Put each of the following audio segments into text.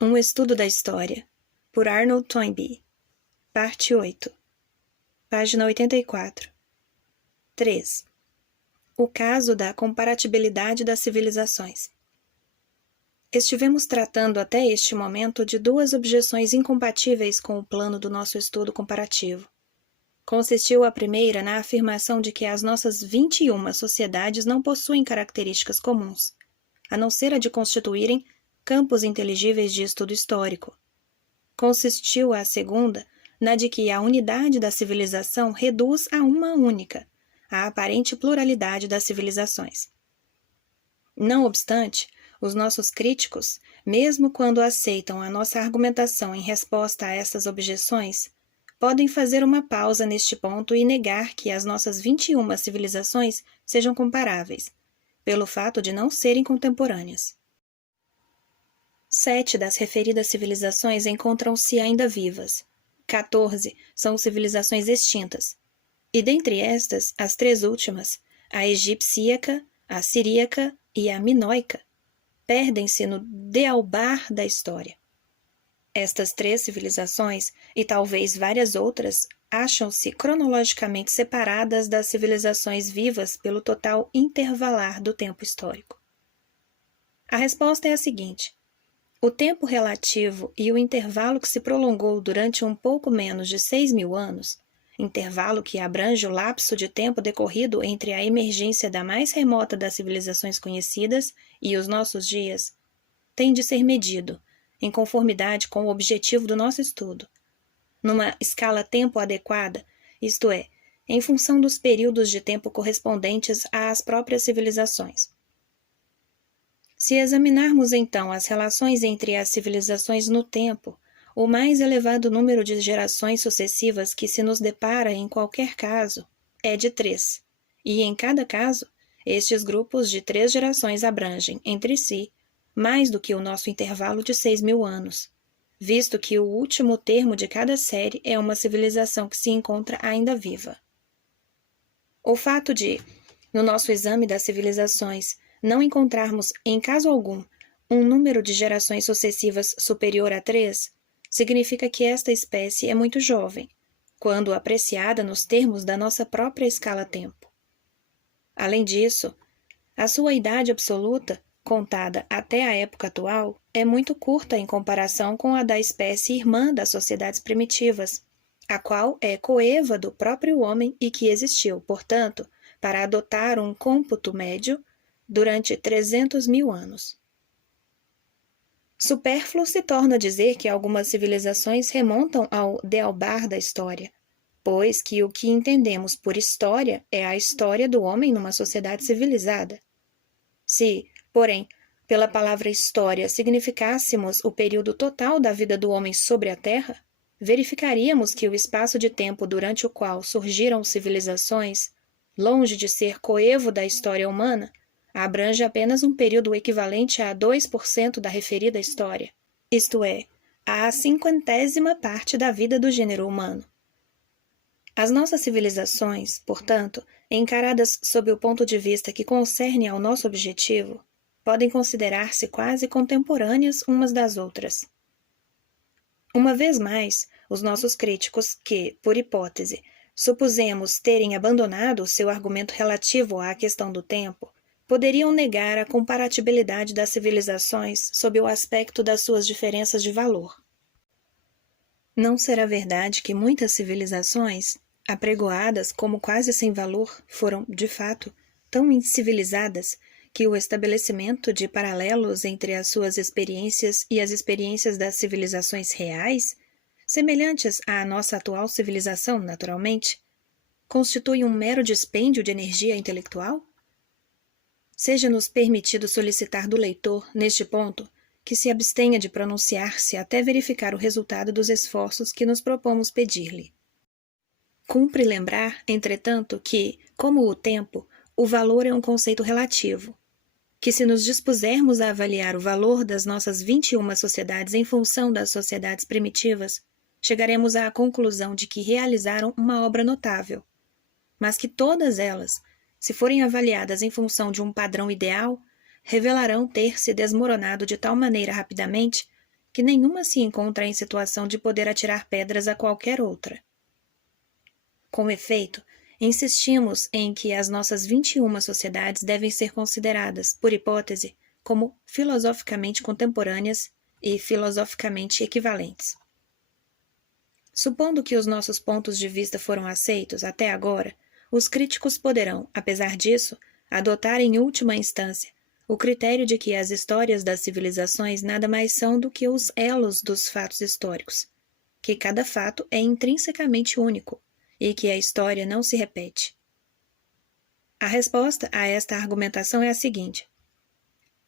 Um estudo da história, por Arnold Toynbee, parte 8, página 84. 3. O caso da comparatibilidade das civilizações. Estivemos tratando até este momento de duas objeções incompatíveis com o plano do nosso estudo comparativo. Consistiu a primeira na afirmação de que as nossas 21 sociedades não possuem características comuns, a não ser a de constituírem campos inteligíveis de estudo histórico. Consistiu a segunda na de que a unidade da civilização reduz a uma única, a aparente pluralidade das civilizações. Não obstante, os nossos críticos, mesmo quando aceitam a nossa argumentação em resposta a essas objeções, podem fazer uma pausa neste ponto e negar que as nossas 21 civilizações sejam comparáveis, pelo fato de não serem contemporâneas. 7 das referidas civilizações encontram-se ainda vivas. 14 são civilizações extintas. E dentre estas, as 3 últimas, a egipcíaca, a siríaca e a minoica, perdem-se no dealbar da história. Estas 3 civilizações, e talvez várias outras, acham-se cronologicamente separadas das civilizações vivas pelo total intervalar do tempo histórico. A resposta é a seguinte: o tempo relativo e o intervalo que se prolongou durante um pouco menos de 6.000 anos, intervalo que abrange o lapso de tempo decorrido entre a emergência da mais remota das civilizações conhecidas e os nossos dias, tem de ser medido, em conformidade com o objetivo do nosso estudo, numa escala tempo adequada, isto é, em função dos períodos de tempo correspondentes às próprias civilizações. Se examinarmos então as relações entre as civilizações no tempo, o mais elevado número de gerações sucessivas que se nos depara em qualquer caso é de 3, e em cada caso, estes grupos de 3 gerações abrangem, entre si, mais do que o nosso intervalo de 6.000 anos, visto que o último termo de cada série é uma civilização que se encontra ainda viva. O fato de, no nosso exame das civilizações, não encontrarmos, em caso algum, um número de gerações sucessivas superior a 3, significa que esta espécie é muito jovem, quando apreciada nos termos da nossa própria escala-tempo. Além disso, a sua idade absoluta, contada até a época atual, é muito curta em comparação com a da espécie irmã das sociedades primitivas, a qual é coeva do próprio homem e que existiu, portanto, para adotar um cômputo médio, durante 300.000 anos. Supérfluo se torna dizer que algumas civilizações remontam ao dealbar da história, pois que o que entendemos por história é a história do homem numa sociedade civilizada. Se, porém, pela palavra história significássemos o período total da vida do homem sobre a Terra, verificaríamos que o espaço de tempo durante o qual surgiram civilizações, longe de ser coevo da história humana, abrange apenas um período equivalente a 2% da referida história, isto é, a 50ª parte da vida do gênero humano. As nossas civilizações, portanto, encaradas sob o ponto de vista que concerne ao nosso objetivo, podem considerar-se quase contemporâneas umas das outras. Uma vez mais, os nossos críticos que, por hipótese, supusemos terem abandonado o seu argumento relativo à questão do tempo, poderiam negar a comparatibilidade das civilizações sob o aspecto das suas diferenças de valor. Não será verdade que muitas civilizações, apregoadas como quase sem valor, foram, de fato, tão incivilizadas que o estabelecimento de paralelos entre as suas experiências e as experiências das civilizações reais, semelhantes à nossa atual civilização, naturalmente, constitui um mero dispêndio de energia intelectual? Seja-nos permitido solicitar do leitor, neste ponto, que se abstenha de pronunciar-se até verificar o resultado dos esforços que nos propomos pedir-lhe. Cumpre lembrar, entretanto, que, como o tempo, o valor é um conceito relativo, que se nos dispusermos a avaliar o valor das nossas 21 sociedades em função das sociedades primitivas, chegaremos à conclusão de que realizaram uma obra notável, mas que todas elas, se forem avaliadas em função de um padrão ideal, revelarão ter se desmoronado de tal maneira rapidamente que nenhuma se encontra em situação de poder atirar pedras a qualquer outra. Com efeito, insistimos em que as nossas 21 sociedades devem ser consideradas, por hipótese, como filosoficamente contemporâneas e filosoficamente equivalentes. Supondo que os nossos pontos de vista foram aceitos até agora, os críticos poderão, apesar disso, adotar em última instância o critério de que as histórias das civilizações nada mais são do que os elos dos fatos históricos, que cada fato é intrinsecamente único e que a história não se repete. A resposta a esta argumentação é a seguinte: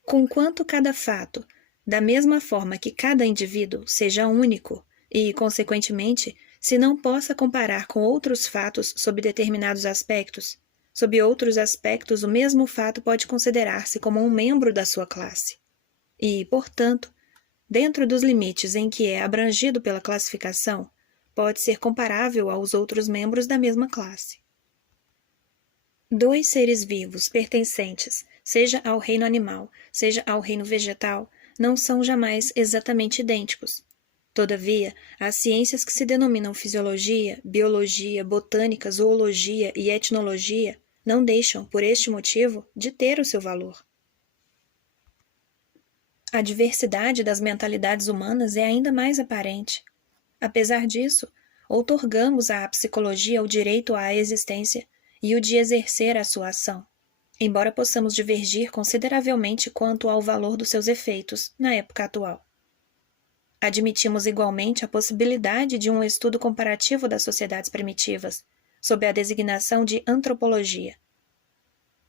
conquanto cada fato, da mesma forma que cada indivíduo, seja único e, consequentemente, se não possa comparar com outros fatos sob determinados aspectos, sob outros aspectos o mesmo fato pode considerar-se como um membro da sua classe. E, portanto, dentro dos limites em que é abrangido pela classificação, pode ser comparável aos outros membros da mesma classe. Dois seres vivos pertencentes, seja ao reino animal, seja ao reino vegetal, não são jamais exatamente idênticos. Todavia, as ciências que se denominam fisiologia, biologia, botânica, zoologia e etnologia não deixam, por este motivo, de ter o seu valor. A diversidade das mentalidades humanas é ainda mais aparente. Apesar disso, outorgamos à psicologia o direito à existência e o de exercer a sua ação, embora possamos divergir consideravelmente quanto ao valor dos seus efeitos na época atual. Admitimos igualmente a possibilidade de um estudo comparativo das sociedades primitivas, sob a designação de antropologia.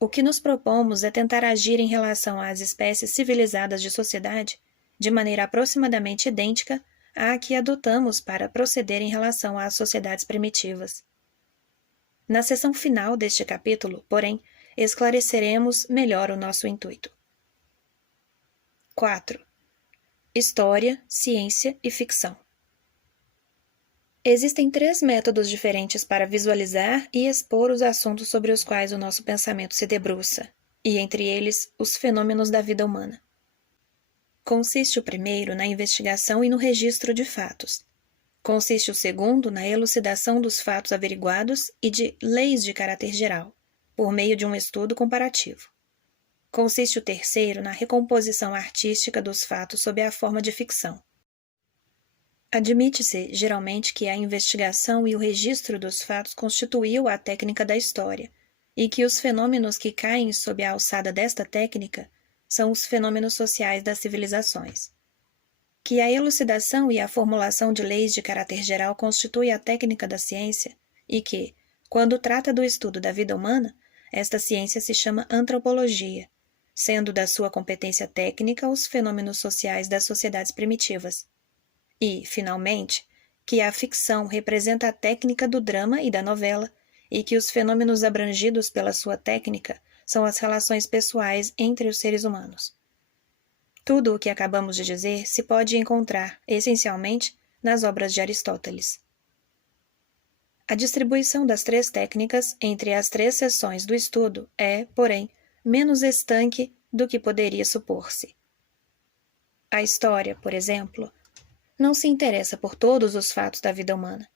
O que nos propomos é tentar agir em relação às espécies civilizadas de sociedade de maneira aproximadamente idêntica à que adotamos para proceder em relação às sociedades primitivas. Na seção final deste capítulo, porém, esclareceremos melhor o nosso intuito. 4. História, ciência e ficção. Existem 3 métodos diferentes para visualizar e expor os assuntos sobre os quais o nosso pensamento se debruça, e entre eles, os fenômenos da vida humana. Consiste o primeiro na investigação e no registro de fatos. Consiste o segundo na elucidação dos fatos averiguados e de leis de caráter geral, por meio de um estudo comparativo. Consiste o terceiro na recomposição artística dos fatos sob a forma de ficção. Admite-se, geralmente, que a investigação e o registro dos fatos constituiu a técnica da história, e que os fenômenos que caem sob a alçada desta técnica são os fenômenos sociais das civilizações. Que a elucidação e a formulação de leis de caráter geral constitui a técnica da ciência, e que, quando trata do estudo da vida humana, esta ciência se chama antropologia, sendo da sua competência técnica os fenômenos sociais das sociedades primitivas. E, finalmente, que a ficção representa a técnica do drama e da novela, e que os fenômenos abrangidos pela sua técnica são as relações pessoais entre os seres humanos. Tudo o que acabamos de dizer se pode encontrar, essencialmente, nas obras de Aristóteles. A distribuição das 3 técnicas entre as 3 seções do estudo é, porém, menos estanque do que poderia supor-se. A história, por exemplo, não se interessa por todos os fatos da vida humana.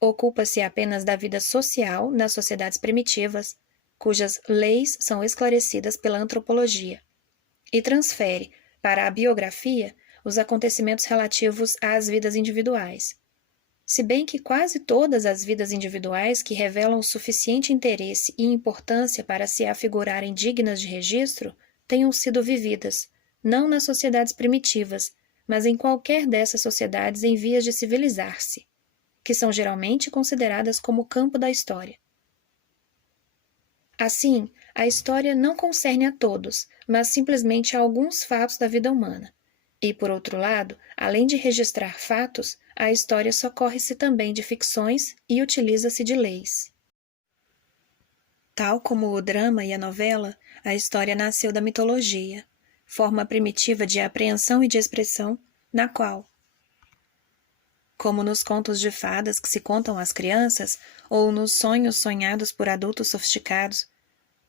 Ocupa-se apenas da vida social nas sociedades primitivas, cujas leis são esclarecidas pela antropologia, e transfere para a biografia os acontecimentos relativos às vidas individuais. Se bem que quase todas as vidas individuais que revelam suficiente interesse e importância para se afigurarem dignas de registro tenham sido vividas, não nas sociedades primitivas, mas em qualquer dessas sociedades em vias de civilizar-se, que são geralmente consideradas como campo da história. Assim, a história não concerne a todos, mas simplesmente a alguns fatos da vida humana. E, por outro lado, além de registrar fatos, a história socorre-se também de ficções e utiliza-se de leis. Tal como o drama e a novela, a história nasceu da mitologia, forma primitiva de apreensão e de expressão, na qual, como nos contos de fadas que se contam às crianças ou nos sonhos sonhados por adultos sofisticados,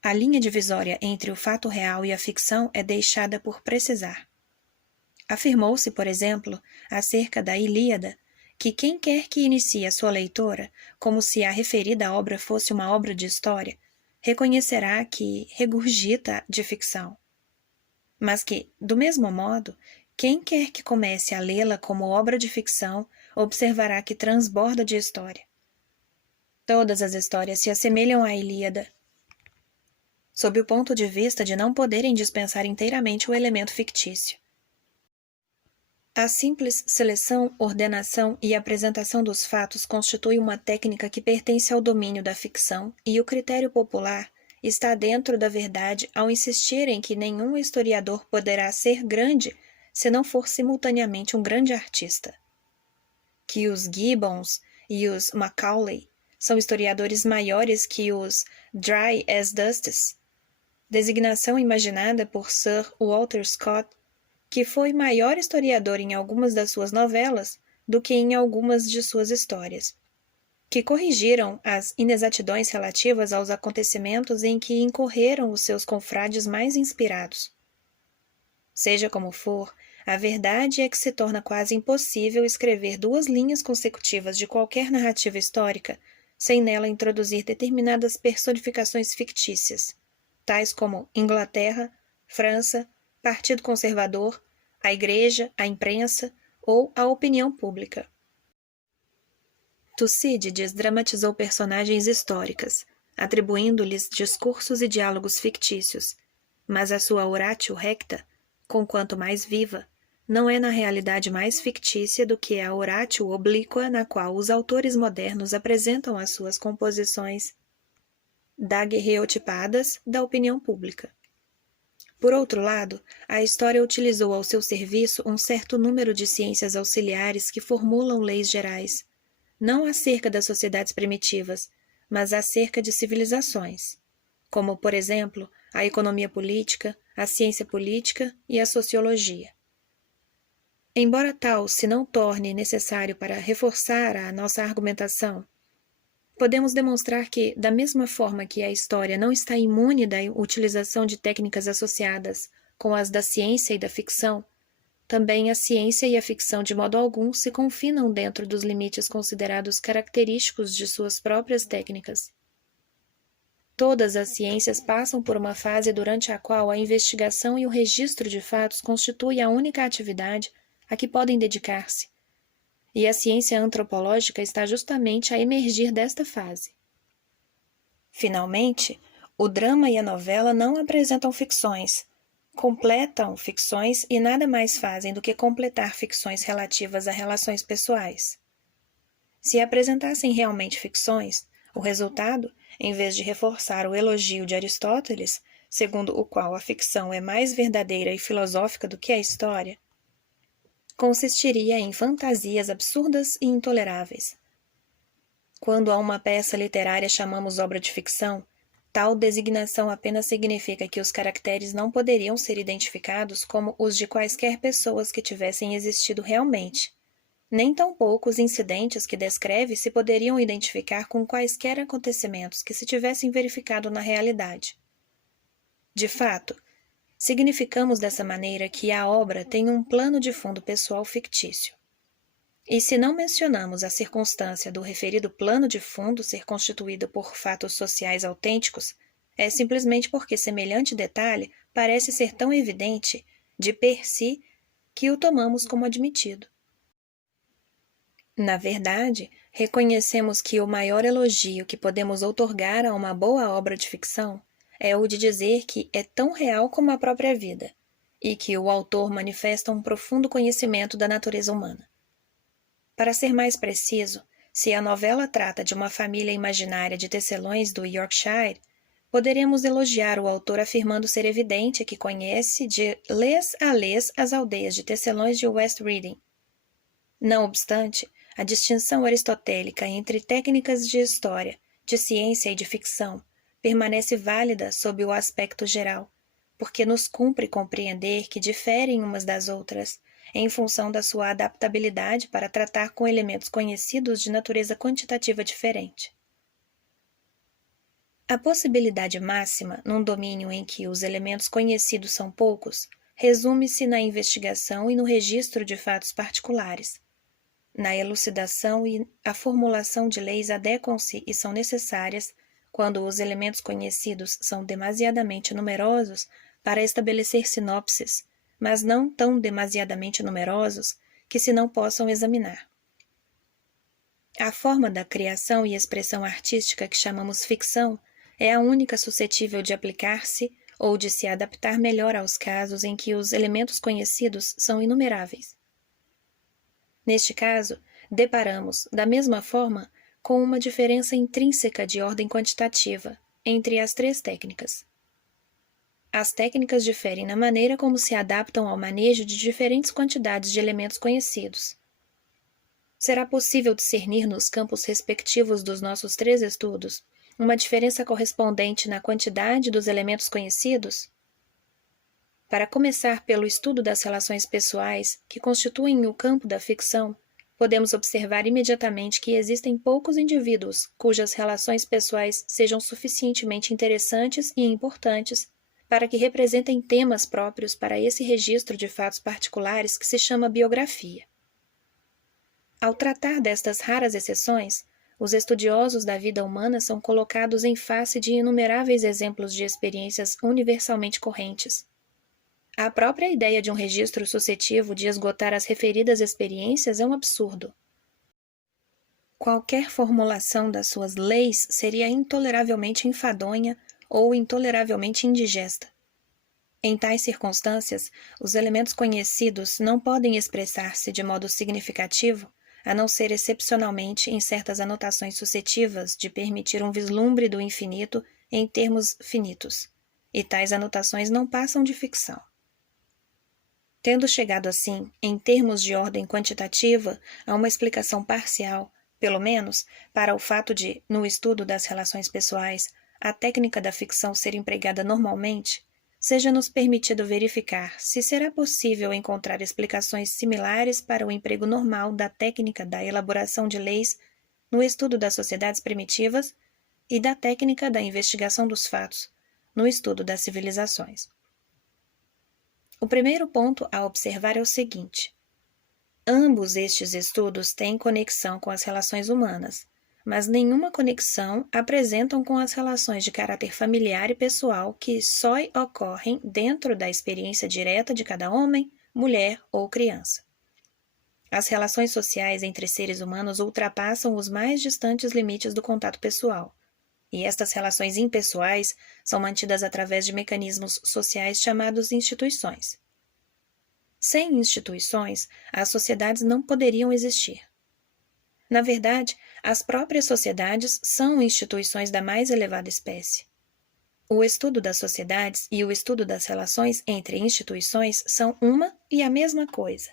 a linha divisória entre o fato real e a ficção é deixada por precisar. Afirmou-se, por exemplo, acerca da Ilíada, que quem quer que inicie a sua leitura, como se a referida obra fosse uma obra de história, reconhecerá que regurgita de ficção. Mas que, do mesmo modo, quem quer que comece a lê-la como obra de ficção, observará que transborda de história. Todas as histórias se assemelham à Ilíada, sob o ponto de vista de não poderem dispensar inteiramente o elemento fictício. A simples seleção, ordenação e apresentação dos fatos constitui uma técnica que pertence ao domínio da ficção, e o critério popular está dentro da verdade ao insistir em que nenhum historiador poderá ser grande se não for simultaneamente um grande artista. Que os Gibbons e os Macaulay são historiadores maiores que os Dry as Dusts, designação imaginada por Sir Walter Scott, que foi maior historiador em algumas das suas novelas do que em algumas de suas histórias, que corrigiram as inexatidões relativas aos acontecimentos em que incorreram os seus confrades mais inspirados. Seja como for, a verdade é que se torna quase impossível escrever 2 linhas consecutivas de qualquer narrativa histórica sem nela introduzir determinadas personificações fictícias, tais como Inglaterra, França, Partido Conservador, a Igreja, a imprensa ou a opinião pública. Tucídides dramatizou personagens históricas, atribuindo-lhes discursos e diálogos fictícios, mas a sua oratio recta, conquanto mais viva, não é na realidade mais fictícia do que a oratio oblíqua na qual os autores modernos apresentam as suas composições daguerreotipadas da opinião pública. Por outro lado, a história utilizou ao seu serviço um certo número de ciências auxiliares que formulam leis gerais, não acerca das sociedades primitivas, mas acerca de civilizações, como, por exemplo, a economia política, a ciência política e a sociologia. Embora tal se não torne necessário para reforçar a nossa argumentação, podemos demonstrar que, da mesma forma que a história não está imune da utilização de técnicas associadas com as da ciência e da ficção, também a ciência e a ficção de modo algum se confinam dentro dos limites considerados característicos de suas próprias técnicas. Todas as ciências passam por uma fase durante a qual a investigação e o registro de fatos constituem a única atividade a que podem dedicar-se, e a ciência antropológica está justamente a emergir desta fase. Finalmente, o drama e a novela não apresentam ficções, completam ficções e nada mais fazem do que completar ficções relativas a relações pessoais. Se apresentassem realmente ficções, o resultado, em vez de reforçar o elogio de Aristóteles, segundo o qual a ficção é mais verdadeira e filosófica do que a história, consistiria em fantasias absurdas e intoleráveis. Quando a uma peça literária chamamos obra de ficção, tal designação apenas significa que os caracteres não poderiam ser identificados como os de quaisquer pessoas que tivessem existido realmente, nem tampouco os incidentes que descreve se poderiam identificar com quaisquer acontecimentos que se tivessem verificado na realidade. De fato, significamos dessa maneira que a obra tem um plano de fundo pessoal fictício. E se não mencionamos a circunstância do referido plano de fundo ser constituído por fatos sociais autênticos, é simplesmente porque semelhante detalhe parece ser tão evidente, de per si, que o tomamos como admitido. Na verdade, reconhecemos que o maior elogio que podemos outorgar a uma boa obra de ficção é o de dizer que é tão real como a própria vida, e que o autor manifesta um profundo conhecimento da natureza humana. Para ser mais preciso, se a novela trata de uma família imaginária de tecelões do Yorkshire, poderemos elogiar o autor afirmando ser evidente que conhece de lês a lês as aldeias de tecelões de West Riding. Não obstante, a distinção aristotélica entre técnicas de história, de ciência e de ficção permanece válida sob o aspecto geral, porque nos cumpre compreender que diferem umas das outras, em função da sua adaptabilidade para tratar com elementos conhecidos de natureza quantitativa diferente. A possibilidade máxima, num domínio em que os elementos conhecidos são poucos, resume-se na investigação e no registro de fatos particulares. Na elucidação e a formulação de leis adequam-se e são necessárias quando os elementos conhecidos são demasiadamente numerosos para estabelecer sinopses, mas não tão demasiadamente numerosos que se não possam examinar. A forma da criação e expressão artística que chamamos ficção é a única suscetível de aplicar-se ou de se adaptar melhor aos casos em que os elementos conhecidos são inumeráveis. Neste caso, deparamos, da mesma forma, com uma diferença intrínseca de ordem quantitativa entre as três técnicas. As técnicas diferem na maneira como se adaptam ao manejo de diferentes quantidades de elementos conhecidos. Será possível discernir nos campos respectivos dos nossos três estudos uma diferença correspondente na quantidade dos elementos conhecidos? Para começar pelo estudo das relações pessoais, que constituem o campo da ficção, podemos observar imediatamente que existem poucos indivíduos cujas relações pessoais sejam suficientemente interessantes e importantes para que representem temas próprios para esse registro de fatos particulares que se chama biografia. Ao tratar destas raras exceções, os estudiosos da vida humana são colocados em face de inumeráveis exemplos de experiências universalmente correntes. A própria ideia de um registro suscetível de esgotar as referidas experiências é um absurdo. Qualquer formulação das suas leis seria intoleravelmente enfadonha ou intoleravelmente indigesta. Em tais circunstâncias, os elementos conhecidos não podem expressar-se de modo significativo, a não ser excepcionalmente em certas anotações suscetíveis de permitir um vislumbre do infinito em termos finitos, e tais anotações não passam de ficção. Tendo chegado assim, em termos de ordem quantitativa, a uma explicação parcial, pelo menos, para o fato de, no estudo das relações pessoais, a técnica da ficção ser empregada normalmente, seja-nos permitido verificar se será possível encontrar explicações similares para o emprego normal da técnica da elaboração de leis no estudo das sociedades primitivas e da técnica da investigação dos fatos no estudo das civilizações. O primeiro ponto a observar é o seguinte: ambos estes estudos têm conexão com as relações humanas, mas nenhuma conexão apresentam com as relações de caráter familiar e pessoal que só ocorrem dentro da experiência direta de cada homem, mulher ou criança. As relações sociais entre seres humanos ultrapassam os mais distantes limites do contato pessoal, e estas relações impessoais são mantidas através de mecanismos sociais chamados instituições. Sem instituições, as sociedades não poderiam existir. Na verdade, as próprias sociedades são instituições da mais elevada espécie. O estudo das sociedades e o estudo das relações entre instituições são uma e a mesma coisa.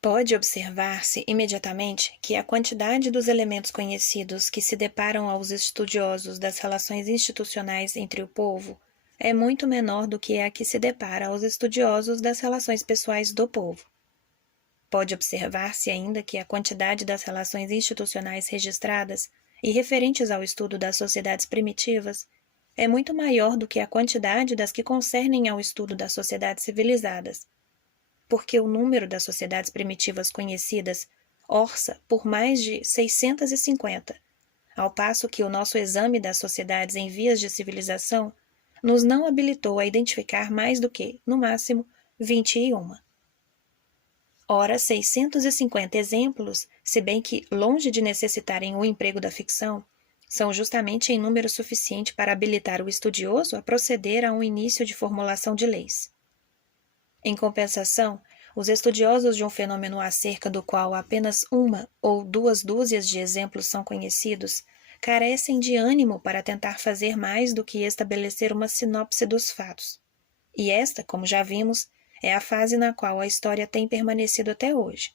Pode observar-se imediatamente que a quantidade dos elementos conhecidos que se deparam aos estudiosos das relações institucionais entre o povo é muito menor do que a que se depara aos estudiosos das relações pessoais do povo. Pode observar-se ainda que a quantidade das relações institucionais registradas e referentes ao estudo das sociedades primitivas é muito maior do que a quantidade das que concernem ao estudo das sociedades civilizadas, porque o número das sociedades primitivas conhecidas orça por mais de 650, ao passo que o nosso exame das sociedades em vias de civilização nos não habilitou a identificar mais do que, no máximo, 21. Ora, 650 exemplos, se bem que, longe de necessitarem o emprego da ficção, são justamente em número suficiente para habilitar o estudioso a proceder a um início de formulação de leis. Em compensação, os estudiosos de um fenômeno acerca do qual apenas uma ou duas dúzias de exemplos são conhecidos, carecem de ânimo para tentar fazer mais do que estabelecer uma sinopse dos fatos. E esta, como já vimos, é a fase na qual a história tem permanecido até hoje.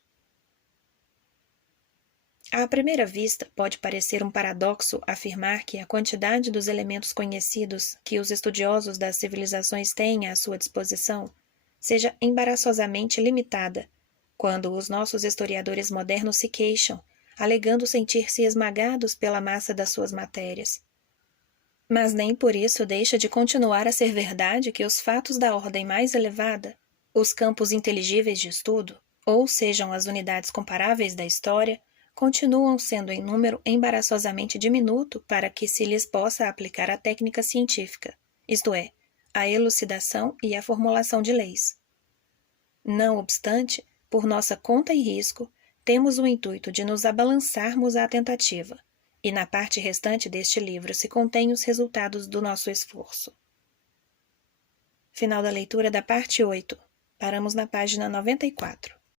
À primeira vista, pode parecer um paradoxo afirmar que a quantidade dos elementos conhecidos que os estudiosos das civilizações têm à sua disposição seja embaraçosamente limitada, quando os nossos historiadores modernos se queixam, alegando sentir-se esmagados pela massa das suas matérias. Mas nem por isso deixa de continuar a ser verdade que os fatos da ordem mais elevada, os campos inteligíveis de estudo, ou sejam as unidades comparáveis da história, continuam sendo em número embaraçosamente diminuto para que se lhes possa aplicar a técnica científica, isto é, a elucidação e a formulação de leis. Não obstante, por nossa conta e risco, temos o intuito de nos abalançarmos à tentativa, e na parte restante deste livro se contêm os resultados do nosso esforço. Final da leitura da parte 8. Paramos na página 94.